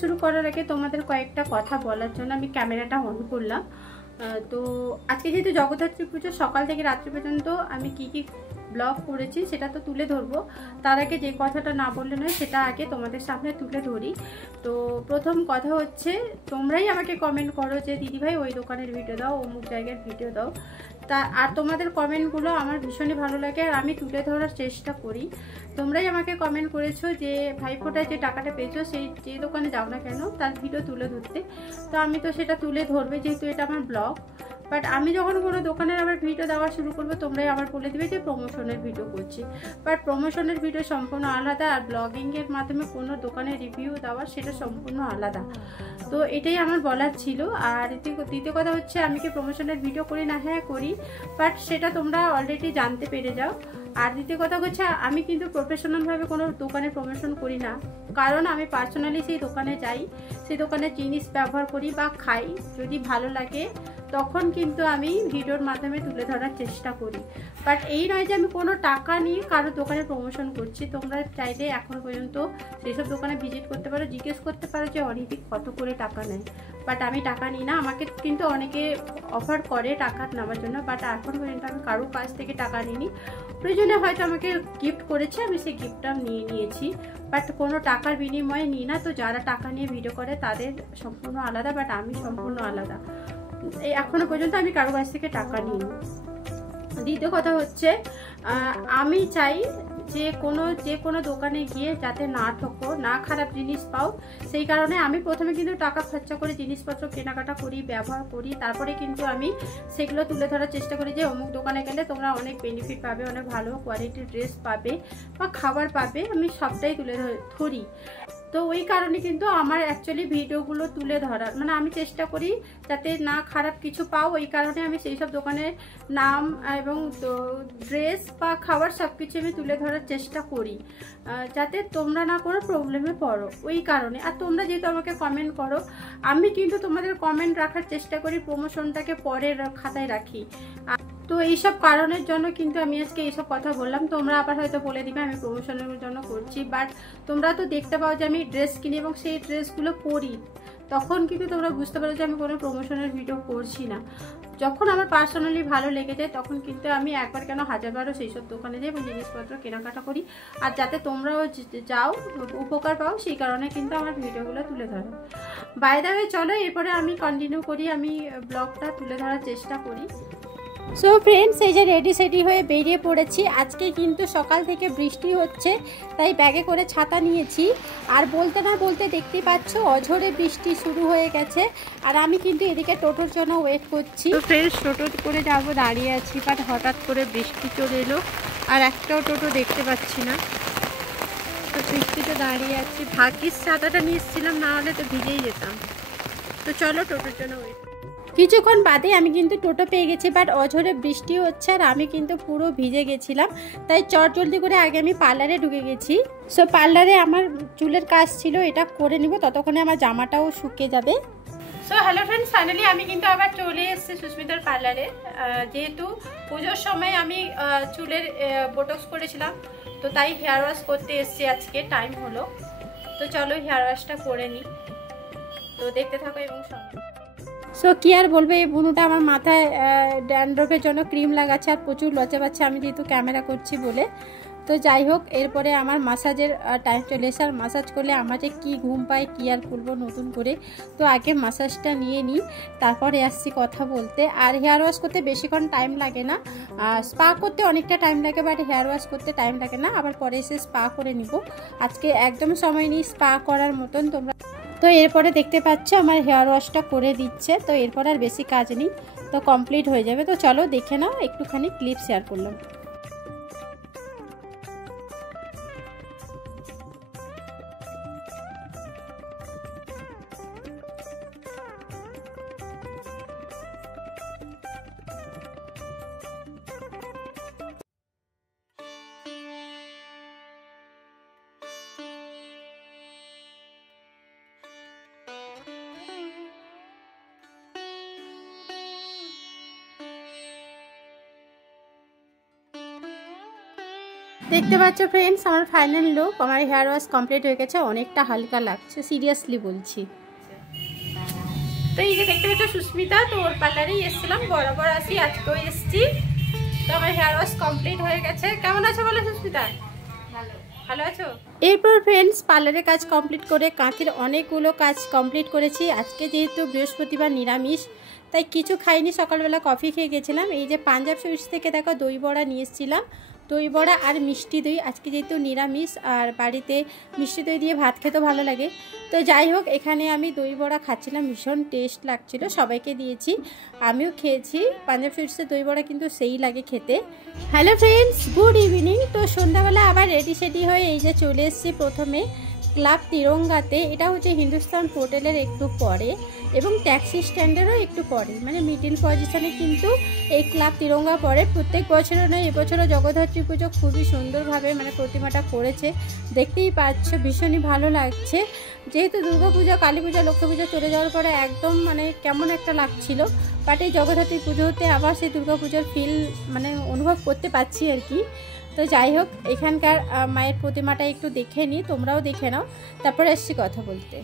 শুরু করার আগে তোমাদের কয়েকটা কথা বলার জন্য আমি ক্যামেরাটা অন করলাম। তো আজকে যেহেতু জগদ্ধাত্রী পুজো, সকাল থেকে রাত্রি পর্যন্ত আমি কি ব্লগ করেছি সেটা তো তুলে ধরবো। তার আগে যে কথাটা না বললে নয়, সেটা আগে তোমাদের সামনে তুলে ধরি। তো প্রথম কথা হচ্ছে, তোমরাই আমাকে কমেন্ট করো যে দিদিভাই ওই দোকানের ভিডিও দাও, অমুক জায়গার ভিডিও দাও। আর তোমাদের কমেন্টগুলো আমার ভীষণই ভালো লাগে, আর আমি তুলে ধরার চেষ্টা করি। তোমরাই আমাকে কমেন্ট করেছো যে ভাইফোঁটায় যে টাকাটা পেয়েছো সেই যে দোকানে যাও না কেন তার ভিডিও তুলে ধরতে। তো আমি তো সেটা তুলে ধরবে, যেহেতু এটা আমার ব্লগ। বাট আমি যখন কোনো দোকানের আবার ভিডিও দেওয়া শুরু করবো, তোমরাই আবার বলে দিবে যে প্রমোশনের ভিডিও করছি। বাট প্রমোশনের ভিডিও সম্পূর্ণ আলাদা, আর ব্লগিংয়ের মাধ্যমে কোনো দোকানের রিভিউ দেওয়া সেটা সম্পূর্ণ আলাদা। তো এটাই আমার বলার ছিল। আর দ্বিতীয় কথা হচ্ছে, আমি কি প্রমোশনের ভিডিও করি না? হ্যাঁ করি, বাট সেটা তোমরা অলরেডি জানতে পেরে যাও। আর দ্বিতীয় কথা হচ্ছে, আমি কিন্তু প্রফেশনালভাবে কোনো দোকানে প্রমোশন করি না, কারণ আমি পার্সোনালি সেই দোকানে যাই, সেই দোকানের জিনিস ব্যবহার করি বা খাই, যদি ভালো লাগে তখন কিন্তু আমি ভিডিওর মাধ্যমে তুলে ধরার চেষ্টা করি। বাট এই নয় যে আমি কোনো টাকা নিয়ে কারোর দোকানে প্রমোশন করছি। তোমরা চাইলে এখনো পর্যন্ত সেসব দোকানে ভিজিট করতে পারো, জিজ্ঞেস করতে পারো যে অনেকে কত করে টাকা নেয়। বাট আমি টাকা নিই না। আমাকে কিন্তু অনেকে অফার করে টাকা নেওয়ার জন্য, বাট এখন পর্যন্ত আমি কারোর কাছ থেকে টাকা নিইনি। প্রয়োজনে হয়তো আমাকে গিফট করেছে, আমি সেই গিফটটা নিয়ে নিয়েছি, বাট কোনো টাকার বিনিময়ে নিই না। তো যারা টাকা নিয়ে ভিডিও করে তাদের সম্পূর্ণ আলাদা, বাট আমি সম্পূর্ণ আলাদা। এখনো পর্যন্ত আমি কারো কাছ থেকে টাকা নিইনি। দ্বিতীয় কথা হচ্ছে, আমি চাই যে কোনো দোকানে গিয়ে যাতে না ঠকো, না খারাপ জিনিস পাও। সেই কারণে আমি প্রথমে কিন্তু টাকা খরচা করে জিনিসপত্র কেনাকাটা করি, ব্যবহার করি, তারপরে কিন্তু আমি সেগুলো তুলে ধরার চেষ্টা করি যে অমুক দোকানে গেলে তোমরা অনেক বেনিফিট পাবে, অনেক ভালো কোয়ালিটির ড্রেস পাবে বা খাবার পাবে। আমি সবটাই তুলে ধরি। তো ওই কারণে কিন্তু আমার অ্যাকচুয়ালি ভিডিওগুলো তুলে ধরার, মানে আমি চেষ্টা করি যাতে না খারাপ কিছু পাও। ওই কারণে আমি সেই সব দোকানের নাম এবং ড্রেস বা খাবার সব কিছু আমি তুলে ধরার চেষ্টা করি, যাতে তোমরা না কোনো প্রবলেমে পড়ো। ওই কারণে। আর তোমরা যেহেতু আমাকে কমেন্ট করো, আমি কিন্তু তোমাদের কমেন্ট রাখার চেষ্টা করি, প্রমোশনটাকে পরের খাতায় রাখি। তো এইসব কারণের জন্য কিন্তু আমি আজকে এইসব কথা বললাম। তোমরা আবার হয়তো বলে দিবে আমি প্রমোশনের জন্য করছি, বাট তোমরা তো দেখতে পাও যে আমি ড্রেস কিনি এবং সেই ড্রেসগুলো পরি, তখন কিন্তু তোমরা বুঝতে পারো যে আমি কোনো প্রমোশনের ভিডিও করছি না। যখন আমার পার্সোনালি ভালো লেগে যায় তখন কিন্তু আমি একবার কেন হাজারবারও সেই সব দোকানে যাই এবং জিনিসপত্র কেনাকাটা করি। আর যাতে তোমরাও যাও, উপকার পাও, সেই কারণে কিন্তু আমার ভিডিওগুলো তুলে ধরো। বাই দ্য ওয়ে, চলো এরপরে আমি কন্টিনিউ করি, আমি ব্লগটা তুলে ধরার চেষ্টা করি। সো ফ্রেন্ডস, এই যে রেডি সেডি হয়ে বেরিয়ে পড়েছি। আজকে কিন্তু সকাল থেকে বৃষ্টি হচ্ছে, তাই ব্যাগে করে ছাতা নিয়েছি। আর বলতে না বলতে দেখতেই পাচ্ছ অঝোরে বৃষ্টি শুরু হয়ে গেছে। আর আমি কিন্তু এদিকে টোটোর জন্য ওয়েট করছি। তো ফ্রেন্ডস, টোটো করে যাবো, দাঁড়িয়ে আছি, বাট হঠাৎ করে বৃষ্টি চলে এলো আর একটাও টোটো দেখতে পাচ্ছি না। তো বৃষ্টিতে দাঁড়িয়ে আছি। ভাগ্যিস ছাতাটা নিয়ে এসেছিলাম, না হলে তো ভিজেই যেতাম। তো চলো টোটোর জন্য ওয়েট। কিছুক্ষণ বাদে আমি কিন্তু টোটো পেয়ে গেছি, বাট অঝোরে বৃষ্টি হচ্ছে আর আমি কিন্তু পুরো ভিজে গেছিলাম। তাই চটজলদি করে আগে আমি পার্লারে ঢুকে গেছি। সো পার্লারে আমার চুলের কাজ ছিল, এটা করে নিব, ততক্ষণে আমার জামাটাও শুকিয়ে যাবে। সো হ্যালো ফ্রেন্ডস, ফাইনালি আমি কিন্তু আবার চলে এসেছি সুস্মিতার পার্লারে। যেহেতু পুজোর সময় আমি চুলের বোটক্স করেছিলাম, তো তাই হেয়ার ওয়াশ করতে এসেছি। আজকে টাইম হলো, তো চলো হেয়ার ওয়াশটা করে নিই। তো দেখতে থাকো এবং সঙ্গে। সো কি আর বলবো, এই বুনুটা আমার মাথায় ড্যান্ড্রফের জন্য ক্রিম লাগাচ্ছে আর প্রচুর লজ্জা পাচ্ছে আমি যেহেতু ক্যামেরা করছি বলে। তো যাই হোক, এরপরে আমার মাসাজের টাইম চলে এসে, আর মাসাজ করলে আমার যে কী ঘুম পায় কী আর করবো নতুন করে। তো আগে মাসাজটা নিয়ে নিই, তারপরে আসছি কথা বলতে। আর হেয়ার ওয়াশ করতে বেশিক্ষণ টাইম লাগে না, স্পা করতে অনেকটা টাইম লাগে, বাট হেয়ার ওয়াশ করতে টাইম লাগে না। আবার পরে এসে স্পা করে নিব। আজকে একদম সময় নিই স্পা করার মতন। তোমরা তো এরপরে দেখতে পাচ্ছ আমার হেয়ার ওয়াশটা করে দিচ্ছে। তো এরপর আর বেশি কাজ নেই, তো কমপ্লিট হয়ে যাবে। তো চলো দেখে নাও, একটুখানি ক্লিপ শেয়ার করলাম। দেখতে পাচ্ছ ফ্রেন্ডস, আমার ফাইনাল লুক। আমার হেয়ার ওয়াশ কমপ্লিট হয়ে গেছে, অনেকটা হালকা লাগছে, সিরিয়াসলি বলছি। তো এই যে দেখতে পাচ্ছ সুস্মিতা, তো ওর পার্লারেই এসেছিলাম, বরাবর আসি, আজকেও এসেছি। তো আমার হেয়ার ওয়াশ কমপ্লিট হয়ে গেছে। কেমন আছো বলো সুস্মিতা? ভালো আছো? এরপর ফ্রেন্ডস পার্লারের কাজ কমপ্লিট করে কাঁথির অনেকগুলো কাজ কমপ্লিট করেছি। আজকে যেহেতু বৃহস্পতিবার নিরামিষ, তাই কিছু খাইনি, সকালবেলা কফি খেয়ে গেছিলাম। এই যে পাঞ্জাব সুইটস থেকে দেখো দই বড়া নিয়ে এসেছিলাম, দই বড়া আর মিষ্টি দই। আজকে যেহেতু নিরামিষ আর বাড়িতে মিষ্টি দই দিয়ে ভাত খেতে ভালো লাগে, তো যাই হোক এখানে আমি দই বড়া খাচ্ছিলাম, ভীষণ টেস্ট লাগছিল, সবাইকে দিয়েছি, আমিও খেয়েছি। পাঞ্জাব সুইটসের দই বড়া কিন্তু সেই লাগে খেতে। Hello friends, good evening. তো সন্ধ্যাবেলা আবার রেডি সেডি হয়ে এই যে চলে এসেছি প্রথমে ক্লাব তিরঙ্গাতে। এটা হচ্ছে হিন্দুস্তান হোটেলের একটু পরে এবং ট্যাক্সি স্ট্যান্ডেরও একটু পরে, মানে মিডিল পজিশনে কিন্তু এই ক্লাব তিরঙ্গা পড়ে। প্রত্যেক বছরও নয়, এবছরও জগদ্ধাত্রী পুজো খুবই সুন্দরভাবে মানে প্রতিমাটা করেছে, দেখতেই পাচ্ছ, ভীষণই ভালো লাগছে। যেহেতু দুর্গা পূজা, কালী পূজা, লক্ষ্মী পূজা চলে যাওয়ার পরে একদম মানে কেমন একটা লাগছিল, বাট এই জগদ্ধাত্রী পুজো হতে আবার সেই দুর্গা পূজার ফিল মানে অনুভব করতে পারছি আর কি। তো যাই হোক এখানকার মায়ের প্রতিমাটা একটু দেখে নিই, তোমরাও দেখে নাও, তারপরে এসছি কথা বলতে।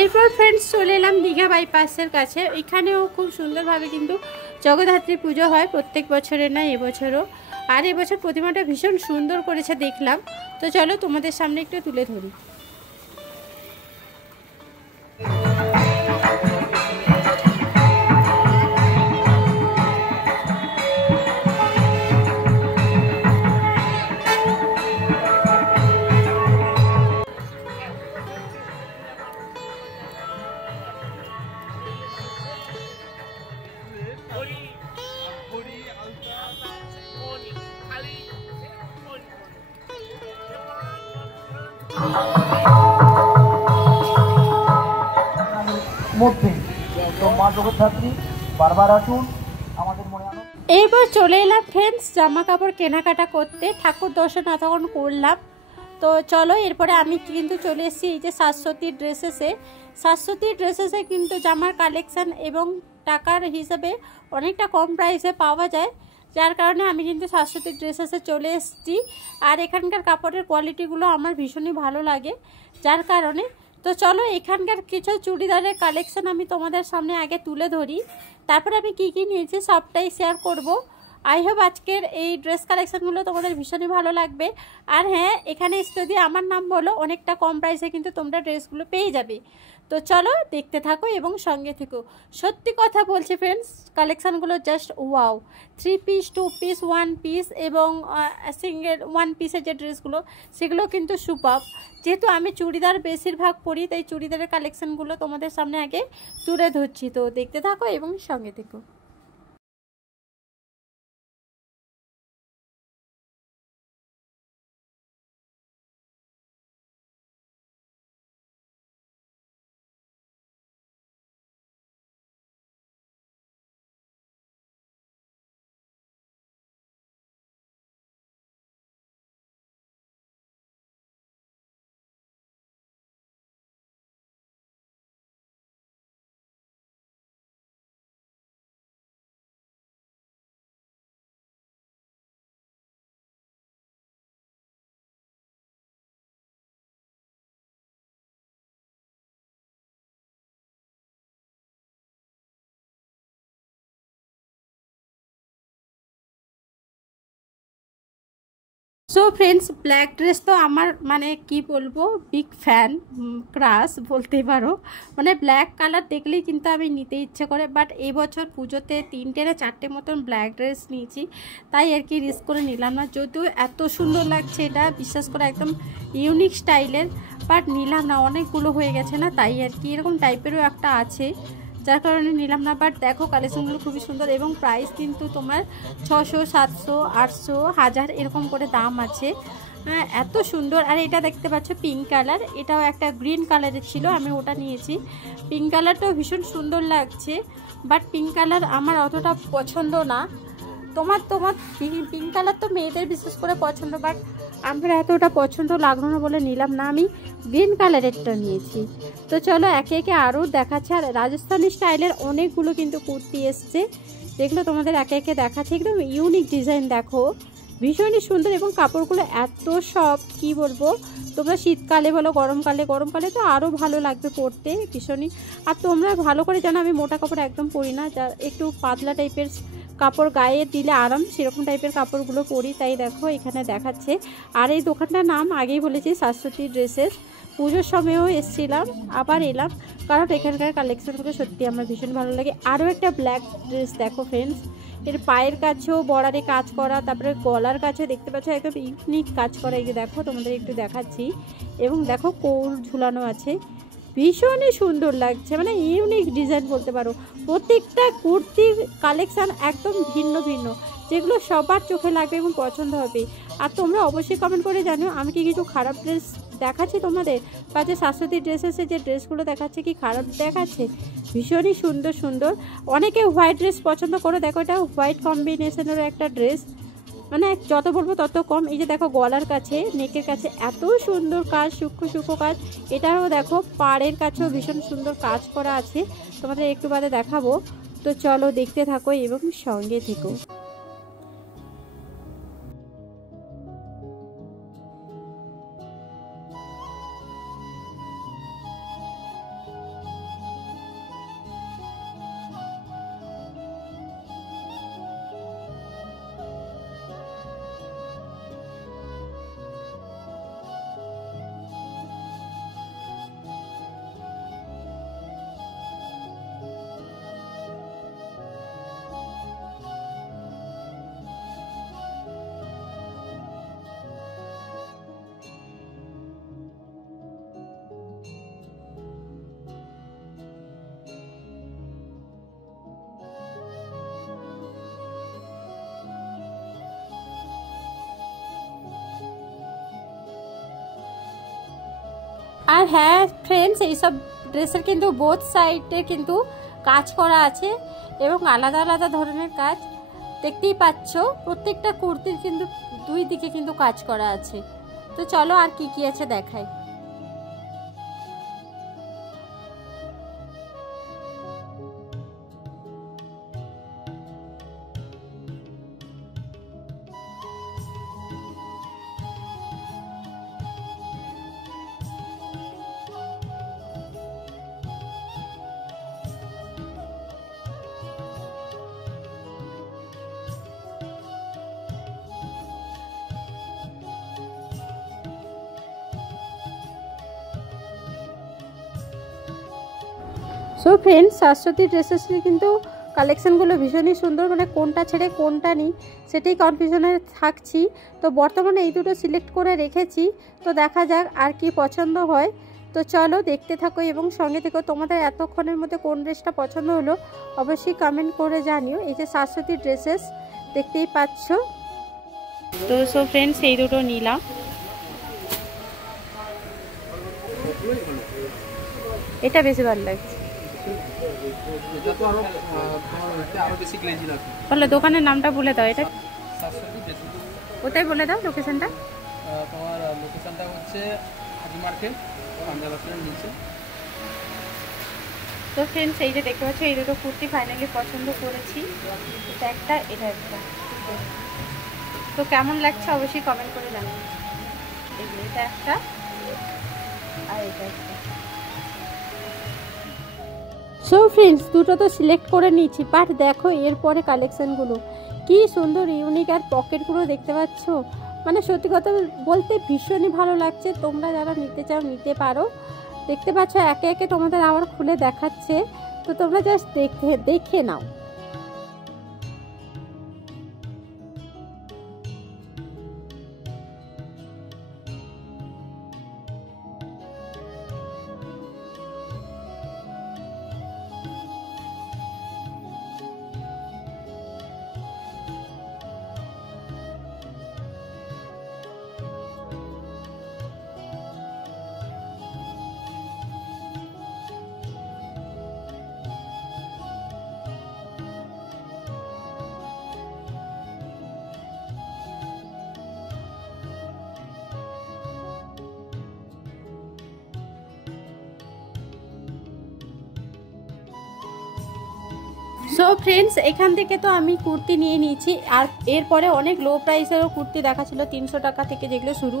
এরপর ফ্রেন্ডস চলে এলাম দীঘা বাইপাসের কাছে। এখানেও খুব সুন্দরভাবে কিন্তু জগদ্ধাত্রী পুজো হয়, প্রত্যেক বছরের না এবছরও। আর এবছর প্রতিমাটা ভীষণ সুন্দর করেছে দেখলাম, তো চলো তোমাদের সামনে একটু তুলে ধরি। মধ্যে তো মা জগদ্ধাত্রী বারবার আসুন আমাদের মনে আনো। এইবার চলে এলাম ফ্রেন্ডস জামা কাপড় কেনাকাটা করতে, ঠাকুর দর্শন এতক্ষণ করলাম। তো চলো এরপরে আমি কিন্তু চলে এসেছি এই যে শাশ্বতী ড্রেসেসে। শাশ্বতী ড্রেসেসে কিন্তু জামার কালেকশান এবং টাকার হিসাবে অনেকটা কম প্রাইসে পাওয়া যায়, যার কারণে আমি কিন্তু শাশ্বতী ড্রেসেসে চলে এসেছি। আর এখানকার কাপড়ের কোয়ালিটিগুলো আমার ভীষণই ভালো লাগে, যার কারণে। তো চলো এখানকার কিছু চুড়িদারের কালেকশান আমি তোমাদের সামনে আগে তুলে ধরি, তারপর আমি কি কি নিয়েছি সবটাই শেয়ার করব। আই হোপ আজকের এই ড্রেস কালেকশানগুলো তোমাদের ভীষণই ভালো লাগবে। আর হ্যাঁ, এখানে যদি আমার নাম বলো অনেকটা কম প্রাইসে কিন্তু তোমরা ড্রেসগুলো পেয়ে যাবে। তো চলো দেখতে থাকো এবং সঙ্গে থেকো। সত্যি কথা বলছি ফ্রেন্ডস, কালেকশানগুলো just wow. 3 piece, 2 piece, 1 piece এবং সিঙ্গেল 1 পিসের যে ড্রেসগুলো সেগুলো কিন্তু সুপার। যেহেতু আমি চুড়িদার বেশিরভাগ পরি, তাই চুড়িদারের কালেকশানগুলো তোমাদের সামনে আগে তুলে ধরছি। তো দেখতে থাকো এবং সঙ্গে থেকো। সো ফ্রেন্ডস, ব্ল্যাক ড্রেস তো আমার মানে কি বলবো, বিগ ফ্যান, ক্রাশ বলতে পারো। মানে ব্ল্যাক কালার দেখলেই কিন্তু আমি নিতে ইচ্ছে করে, বাট এই বছর পুজোতে 3টে না 4টে মতন ব্ল্যাক ড্রেস নিয়েছি, তাই আর কি রিস্ক করে নিলাম না। যদিও এত সুন্দর লাগছে এটা, বিশ্বাস করে একদম ইউনিক স্টাইলের, বাট নিলাম না, অনেকগুলো হয়ে গেছে না, তাই আর কি। এরকম টাইপেরও একটা আছে, যার কারণে নিলাম না। বাট দেখো কালেকশনগুলো খুবই সুন্দর এবং প্রাইস কিন্তু তোমার 600, 700, 800, 1000 এরকম করে দাম আছে। এত সুন্দর। আর এটা দেখতে পাচ্ছ পিঙ্ক কালার, এটাও একটা গ্রিন কালারের ছিল, আমি ওটা নিয়েছি। পিঙ্ক কালারটাও ভীষণ সুন্দর লাগছে, বাট পিঙ্ক কালার আমার অতটা পছন্দ না। তোমার পিঙ্ক কালার তো মেয়েদের বিশেষ করে পছন্দ, বাট আমরা এতটা পছন্দ লাগলো না বলে নিলাম না, আমি গ্রিন কালারেরটা নিয়েছি। তো চলো একে একে আরও দেখাচ্ছে। আর রাজস্থানি স্টাইলের অনেকগুলো কিন্তু কুর্তি এসছে, যেগুলো তোমাদের একে একে দেখাচ্ছে। একদম ইউনিক ডিজাইন দেখো, ভীষণই সুন্দর এবং কাপড়গুলো এত সফট কি বলবো। তোমরা শীতকালে বলো গরমকালে তো আরও ভালো লাগবে পরতে ভীষণই। আর তোমরা ভালো করে জানো আমি মোটা কাপড় একদম পরি না, যা একটু পাতলা টাইপের কাপড় গায়ে দিলে আরাম সেরকম টাইপের কাপড়গুলো পরি, তাই দেখো এখানে দেখাচ্ছে। আর এই দোকানটার নাম আগেই বলেছি শাশ্বতী ড্রেসেস। পুজোর সময়ও এসেছিলাম, আবার এলাম, কারণ এখানকার কালেকশনগুলো সত্যি আমার ভীষণ ভালো লাগে। আরও একটা ব্ল্যাক ড্রেস দেখো ফ্রেন্ডস, এর পায়ের কাছেও বর্ডারে কাজ করা, তারপরে গলার কাছে দেখতে পাচ্ছ একদম ইউনিক কাজ করা। এই যে দেখো তোমাদের একটু দেখাচ্ছি, এবং দেখো কৌল ঝুলানো আছে, ভীষণই সুন্দর লাগছে, মানে ইউনিক ডিজাইন বলতে পারো। প্রত্যেকটা কুর্তির কালেকশান একদম ভিন্ন ভিন্ন, যেগুলো সবার চোখে লাগবে এবং পছন্দ হবে। আর তোমরা অবশ্যই কমেন্ট করে জানিও আমি কি কিছু খারাপ ড্রেস দেখাচ্ছি তোমাদের, বা যে শাশ্বতী ড্রেসেসে যে ড্রেসগুলো দেখাচ্ছে কি খারাপ দেখাচ্ছে। ভীষণই সুন্দর সুন্দর। অনেকে হোয়াইট ড্রেস পছন্দ করে, দেখো এটা হোয়াইট কম্বিনেশনেরও একটা ড্রেস, মানে যত বলবো তত কম। এই যে দেখো গলার কাছে নেকের কাছে এত সুন্দর কাজ, সূক্ষ্ম কাজ। এটারও দেখো পাড়ের কাছেও ভীষণ সুন্দর কাজ করা আছে, তোমাদের একটু বাদে দেখাবো। তো চলো দেখতে থাকো এবং সঙ্গে থেকো। আর হ্যাঁ ফ্রেন্ডস, এইসব ড্রেসের কিন্তু বোথ সাইডে কিন্তু কাজ করা আছে, এবং আলাদা আলাদা ধরনের কাজ দেখতেই পাচ্ছ। প্রত্যেকটা কুর্তির কিন্তু দুই দিকে কিন্তু কাজ করা আছে। তো চলো আর কি কি আছে দেখাই। সো ফ্রেন্ডস, শাশ্বতী ড্রেসেসের কিন্তু কালেকশানগুলো ভীষণই সুন্দর, মানে কোনটা ছেড়ে কোনটা নিই সেটাই কনফিউশনে থাকছি। তো বর্তমানে এই দুটো সিলেক্ট করে রেখেছি, তো দেখা যাক আর কি পছন্দ হয়। তো চলো দেখতে থাকো এবং সঙ্গে থেকো। তোমাদের এতক্ষণের মধ্যে কোন ড্রেসটা পছন্দ হলো অবশ্যই কমেন্ট করে জানিও। এই যে শাশ্বতী ড্রেসেস দেখতেই পাচ্ছ। তো সো ফ্রেন্ডস, এই দুটো নিলাম। এটা বেশি ভালো লাগছে। বলো দোকানের নামটা বলে দাও, এটা কোথায় বলে দাও লোকেশনটা। তোমার লোকেশনটা হচ্ছে হাজি মার্কেট, পাঞ্জাবের নিচে। তো ফ্রেন্ডস, এই যে দেখতে পাচ্ছ এই দুটো কুর্তি ফাইনালি পছন্দ করেছি, এটা একটা এটা একটা। তো কেমন লাগছে অবশ্যই কমেন্ট করে জানাবেন। এটা একটা আর এটা একটা। সো ফ্রেন্ডস, দুটো তো সিলেক্ট করে নিয়েছি, বাট দেখো এরপরে কালেকশানগুলো কি সুন্দর ইউনিক। আর পকেটগুলো দেখতে পাচ্ছ, মানে সত্যি কথা বলতে ভীষণই ভালো লাগছে। তোমরা যারা নিতে চাও নিতে পারো। দেখতে পাচ্ছ একে একে তোমাদের আবার খুলে দেখাচ্ছে, তো তোমরা জাস্ট দেখে নাও। সো ফ্রেন্ডস, এখান থেকে তো আমি কুর্তি নিয়ে নিয়েছি। আর এরপরে অনেক লো প্রাইসেরও কুর্তি দেখাচ্ছিল, 300 টাকা থেকে, যেগুলো শুরু,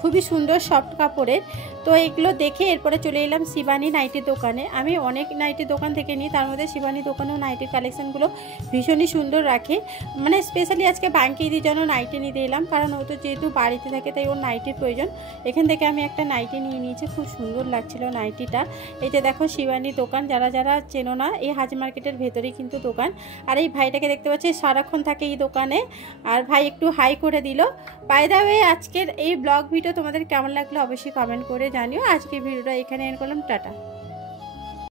খুবই সুন্দর সফট কাপড়ের। তো এগুলো দেখে এরপরে চলে এলাম শিবানী নাইটির দোকানে। আমি অনেক নাইটির দোকান থেকে নিই, তার মধ্যে শিবানী দোকানেও নাইটির কালেকশানগুলো ভীষণই সুন্দর রাখে। মানে স্পেশালি আজকে বাঙ্কিদির জন্য নাইটি নিতে এলাম, কারণ ও তো যেহেতু বাড়িতে থাকে তাই ওর নাইটির প্রয়োজন। এখান থেকে আমি একটা নাইটি নিয়ে নিয়েছি, খুব সুন্দর লাগছিল নাইটিটা। এই যে দেখো শিবানী দোকান, যারা যারা চেনো না, এই হাজি মার্কেটের ভেতরেই কিন্তু দোকান। আর এই ভাইটাকে দেখতে পাচ্ছি সারাক্ষণ থাকে এই দোকানে। আর ভাই একটু হাই করে দিল। বাই দ্য ওয়ে, আজকের এই ব্লগ ভিডিও তোমাদের কেমন লাগলো অবশ্যই কমেন্ট করে জানিও। আজকের ভিডিওটা এখানে এন্ড করলাম, টাটা।